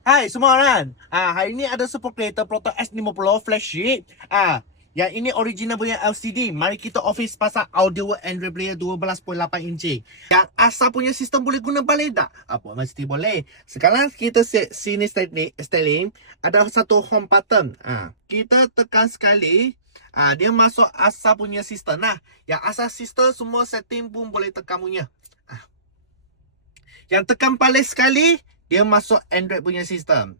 Hai semua orang. Hari ni ada support creator Proto S50 flagship. Yang ini original punya LCD. Mari kita office pasal audio Android player 12.8 inci. Yang asal punya sistem boleh guna balik tak? Apa mesti boleh. Sekarang kita set sini styling. Ada satu home button. Kita tekan sekali. Dia masuk asal punya sistem. Yang asal sistem semua setting pun boleh tekan punya. Yang tekan paling sekali, dia masuk Android punya sistem.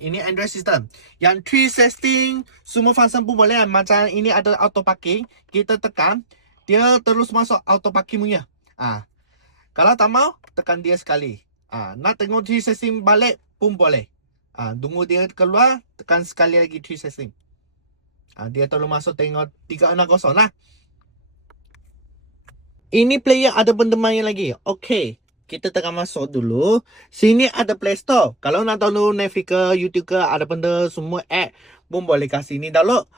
Ini Android sistem. Yang 360 semua function pun boleh. Macam ini ada auto parking. Kita tekan, dia terus masuk auto parking punya. Kalau tak mau, tekan dia sekali. Nak tengok 360 balik pun boleh. Tunggu dia keluar, tekan sekali lagi 360. Dia terus masuk tengok 360 lah. Ini player ada benda main lagi. Okey. Kita tekan masuk dulu. Sini ada Play Store. Kalau nak download Netflix ke YouTube ke, ada benda semua app pun boleh kat sini download.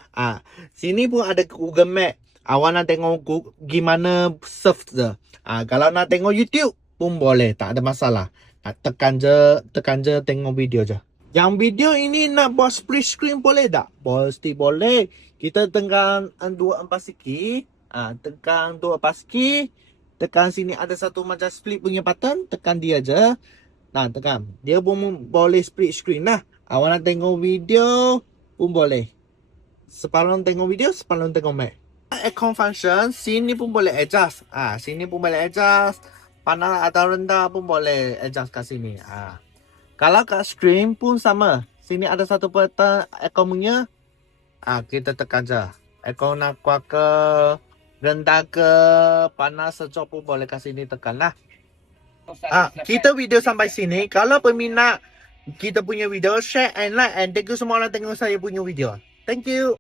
Sini pun ada Google Map. Awak nak tengok gimana surf je. Kalau nak tengok YouTube pun boleh. Tak ada masalah. Tekan je tengok video je. Yang video ini nak buat split screen boleh tak? Pasti boleh. Kita tekan 2 empat sikit. Tekan 2 empat sikit. Tekan sini ada satu macam split punya button. Tekan dia je. Tekan. Dia pun boleh split screen lah. Awak nak tengok video pun boleh. Separuh tengok video, separuh tengok map. Aircon function, sini pun boleh adjust. Sini pun boleh adjust. Panas atau rendah pun boleh adjust kat sini. Kalau kat screen pun sama. Sini ada satu button aircon punya. Kita tekan je. Aircon nak kuat ke, rendah ke, panas sejuk pun boleh kat sini tekan lah. Kita video sampai sini. Kalau peminat kita punya video, share and like, and thank you semua orang tengok saya punya video. Thank you.